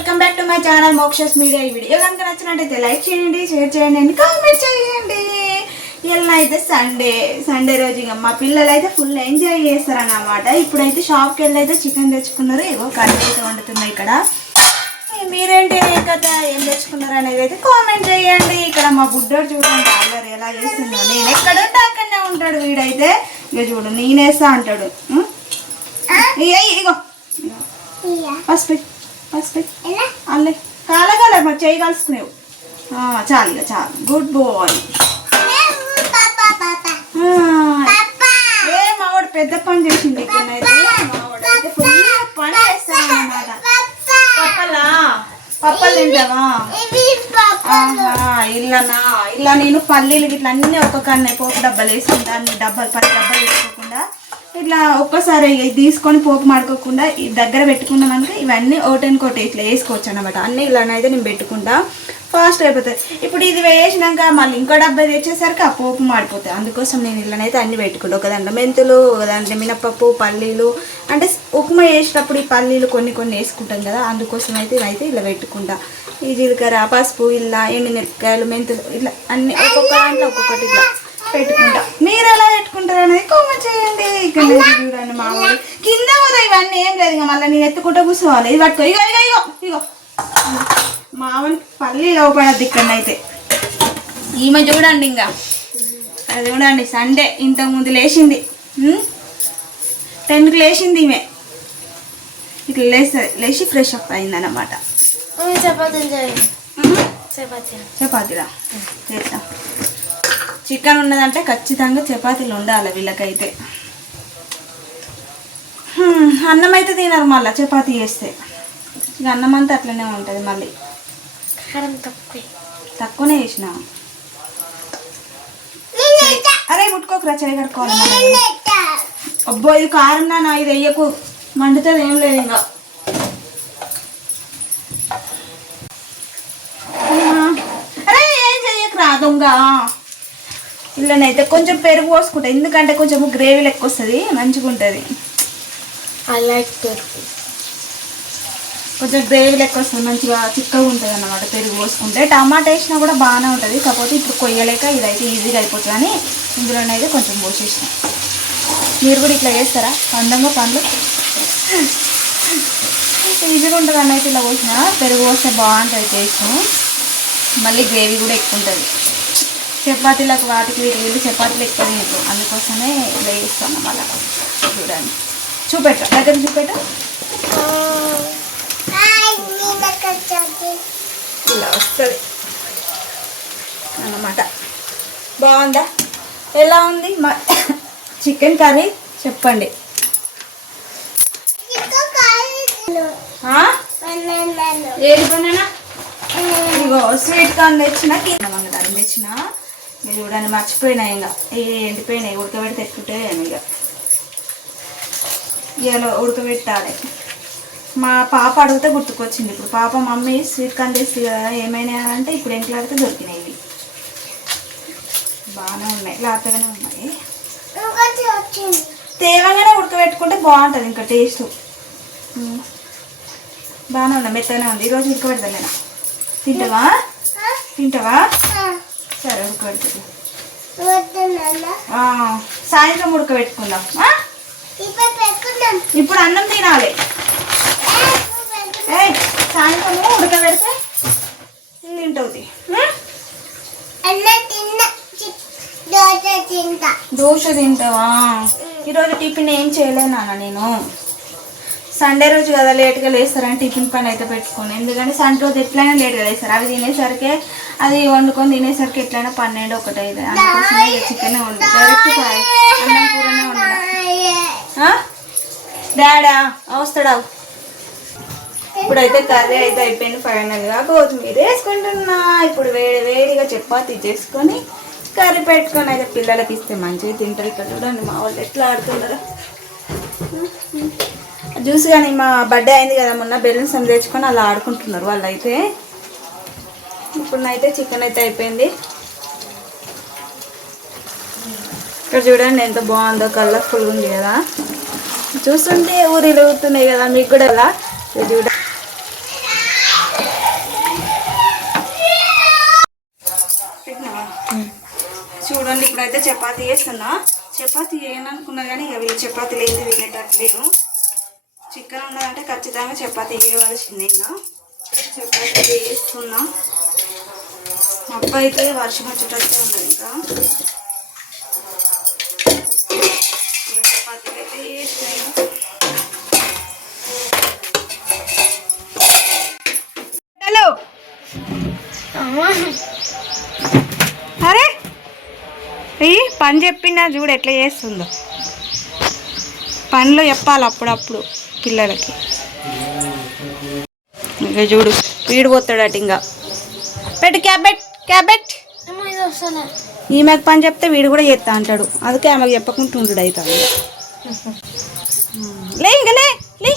Welcome back to my channel Moksha's media. ఈ video కనుక నచ్చినట్టయితే లైక్ చేయండి, షేర్ చేయండి అండ్ కామెంట్ చేయండి. ఇలా అయితే సండే రోజు ఇక మా పిల్లలు అయితే ఫుల్ ఎంజాయ్ చేస్తారన్నమాట. ఇప్పుడైతే షాప్కి వెళ్ళి అయితే చికెన్ తెచ్చుకున్నారు. ఏవో కర్రీ అయితే వండుతున్నాయి ఇక్కడ. మీరేంటి కథ ఏం తెచ్చుకున్నారు అనేది అయితే కామెంట్ చేయండి. ఇక్కడ మా బుడ్డోడు చూడండి అల్లరి ఎలా చేస్తుందో. నేను ఎక్కడ ఉంటే అక్కడనే ఉంటాడు వీడైతే. ఇక చూడు నేనేస్తా అంటాడు. ఇగో పసుపు పసుపు అల్లే కాలగాల మరి చేయి కలుసుకునేవు. చాలు ఇక చాలు, గుడ్ బాయ్. ఏ మావాడు పెద్ద పని చేసింది. ఇక్కడైతే మావాడు అయితే ఫుల్ పని చేస్తాడు అన్నమాట. పప్పలు తింటావా? ఇలా నేను పల్లీలు ఇట్లా అన్నీ ఒక్క కన్నే పోపు డబ్బాలు వేసుకుంటా. అన్ని డబ్బాలు 10 డబ్బాలు వేసుకోకుండా ఇట్లా ఒక్కసారి తీసుకొని పోపు మాడుకోకుండా దగ్గర పెట్టుకున్నాం అనుకో ఇవన్నీ ఒకటెనుకోటి ఇట్లా వేసుకోవచ్చు అన్నమాట. అన్నీ ఇలానైతే నేను పెట్టుకుంటా, ఫాస్ట్ అయిపోతాయి. ఇప్పుడు ఇది వేసినాక మళ్ళీ ఇంకో డబ్బా తెచ్చేసరికి ఆ పోపు మాడిపోతాయి. అందుకోసం నేను ఇలానైతే అన్ని పెట్టుకుంటా. ఒక దాంట్లో మెంతులు, ఒక దాంట్లో మినపప్పు, పల్లీలు. అంటే ఉప్మా వేసేటప్పుడు ఈ పల్లీలు కొన్ని కొన్ని వేసుకుంటాం కదా, అందుకోసం అయితే ఇవైతే ఇలా పెట్టుకుంటా. ఈ జీలకర్ర, పసుపు, ఇలా ఎండుమిరపకాయలు, మెంతులు ఇట్లా అన్ని ఒక్కొక్క దాంట్లో ఒక్కొక్కటి ఇట్లా పెట్టుకుంటా. మీరు ఎలా పెట్టుకుంటారు అనేది కామెంట్ చేయండి. ఇక్కడ చూడండి మా వాళ్ళు కింద పోతాయి ఇవన్నీ. ఏం లేదు ఇక మళ్ళీ నేను ఎత్తుకుంటూ కూర్చోవాలి. ఇది పట్టుకో. ఇగో ఇగో ఇగో ఇగో మామని పల్లి లోపడద్దు ఇక్కడనైతే. ఈమె చూడండి ఇంకా అది చూడండి. సండే ఇంతకుముందు లేచింది, 10కి లేచింది ఈమె. ఇట్లా లేచి ఫ్రెష్ అప్ అయిందన్నమాట. చపాతీరా చేద్దాం. చికెన్ ఉన్నదంటే ఖచ్చితంగా చపాతీలు ఉండాలి వీళ్ళకైతే. అన్నం అయితే తినరు మళ్ళీ చపాతీ చేస్తే. ఇక అన్నం అంతా అట్లనే ఉంటుంది. మళ్ళీ కారం తక్కువనే వేసిన. అరే ముట్టుకోకరా, చేయి కడుక్కోవాలి. అబ్బో ఇది కారం నాన్న, ఇది వెయ్యకు, మండుతుంది. ఏం లేదు ఇంకా. అరే ఏం చెయ్యకురా దొంగ. ఇళ్ళనైతే కొంచెం పెరుగు పోసుకుంటా, ఎందుకంటే కొంచెం గ్రేవీ లెక్క వస్తుంది, మంచిగా ఉంటుంది. కొంచెం గ్రేవీ లెక్క వస్తుంది, మంచిగా చిక్కగా ఉంటుంది అన్నమాట పెరుగు పోసుకుంటే. టమాటా వేసినా కూడా బాగానే ఉంటుంది, కాకపోతే ఇప్పుడు కొయ్యలేక ఇదైతే ఈజీగా అయిపోతుంది అని ఇందులోనైతే కొంచెం పోసేసిన. మీరు కూడా ఇట్లా చేస్తారా పండంగా పండ్లు? ఈజీగా ఉంటుంది అన్నైతే ఇలా పోసిన. పెరుగు పోస్తే బాగుంటుంది టేస్ట్, మళ్ళీ గ్రేవీ కూడా ఎక్కువ ఉంటుంది. చపాతీలకు వాటికి వీటి చపాతీలు ఎక్కువ తినదు, అందుకోసమే ఇలా వేస్తాను మళ్ళీ. చూడండి, చూపెట్ట దగ్గర చూపెట్ట. ఇలా వస్తుంది అన్నమాట. బాగుందా? ఎలా ఉంది మా చికెన్ కర్రీ చెప్పండి. ఏది బనానా? ఇగో స్వీట్ కార్న్ తెచ్చిన, కింద తెచ్చిన. మీరు చూడండి మర్చిపోయినాయి, ఇంకా ఎండిపోయినాయి. ఉడకబెడితే ఎట్టుకుంటే ఇక ఇలా ఉడకబెట్టాలి. మా పాప అడిగితే గుర్తుకొచ్చింది ఇప్పుడు. పాప మమ్మీ స్వీట్ కార్న్ తెస్తుంది కదా ఏమైనా అంటే ఇప్పుడు ఇంట్లో అడిగితే దొరికినాయి. ఇవి బాగానే ఉన్నాయి, లేతగానే ఉన్నాయి. తేవగానే ఉడకబెట్టుకుంటే బాగుంటుంది ఇంకా టేస్ట్. బాగానే ఉన్నాయి, మెత్తగానే ఉంది. ఈరోజు ఉడకబెడతాను నేను. తింటావా? తింటావా? సరే ఉడకబెడుతుంది. సాయంత్రం ఉడకబెట్టుకుందాం. ఇప్పుడు అన్నం తినాలి. సాయంత్రం ఉడకబెడితే తింటుంది. దోశ తింటావా? ఈరోజు టిఫిన్ ఏం చేయలేనా నేను. సండే రోజు కదా లేట్గా లేస్తారని టిఫిన్ పని అయితే పెట్టుకోను. ఎందుకంటే సండే రోజు ఎట్లయినా లేట్గా లేస్తారు. అవి తినేసరికి అది వండుకొని తినేసరికి ఎట్లయినా 12, 1 అవుతుంది. అందుకోసమే చికెన్ వండు, డైరెక్ట్ అన్నం కూరనే వండుదా. డాడా వస్తాడా? ఇప్పుడైతే కర్రీ అయితే అయిపోయింది ఫైనల్గా. కొత్తిమీర వేసుకుంటున్నా. ఇప్పుడు వేడిగా చపాతీ చేసుకొని కర్రీ పెట్టుకొని అయితే పిల్లలకి ఇస్తే మంచిగా తింటారు. ఇక్కడ చూడండి మా వాళ్ళు ఎట్లా ఆడుతున్నారు. జ్యూస్ కానీ మా బర్త్డే అయింది కదా మొన్న, బెలూన్స్ అని తెచ్చుకొని అలా ఆడుకుంటున్నారు వాళ్ళు అయితే. ఇప్పుడునైతే చికెన్ అయితే అయిపోయింది. ఇక్కడ చూడండి ఎంత బాగుందో, కలర్ఫుల్ ఉంది కదా. చూస్తుంటే ఊరిలో ఊరుతున్నాయి కదా మీకు కూడా. అలా చూడ అయితే చపాతీ చేస్తున్నా. చపాతీ చేయననుకున్నా కానీ ఇక వీళ్ళు చపాతీ లేదు తినేటట్లేను. చికెన్ ఉన్నదంటే ఖచ్చితంగా చపాతీ చేయవలసింది. ఇంకా చపాతీ చేస్తున్నా. అబ్బా అయితే వర్షం వచ్చేటట్టే ఉన్నది. ఇంకా చపాతీలు అయితే చేసినాయి. హలో అరే ఈ పని చెప్పినా చూడు ఎట్లా చేస్తుందో. పనులు చెప్పాలి అప్పుడప్పుడు పిల్లలకి. ఇంకా చూడు వీడు పోతాడట. ఇంకా పెట్టు క్యాబెట్ క్యాబెట్. ఈమెకు పని చెప్తే వీడు కూడా చేస్తా అంటాడు. అందుకే ఆమెకు చెప్పకుండా ఉండు అవుతాడు. లే ఇంకా లే.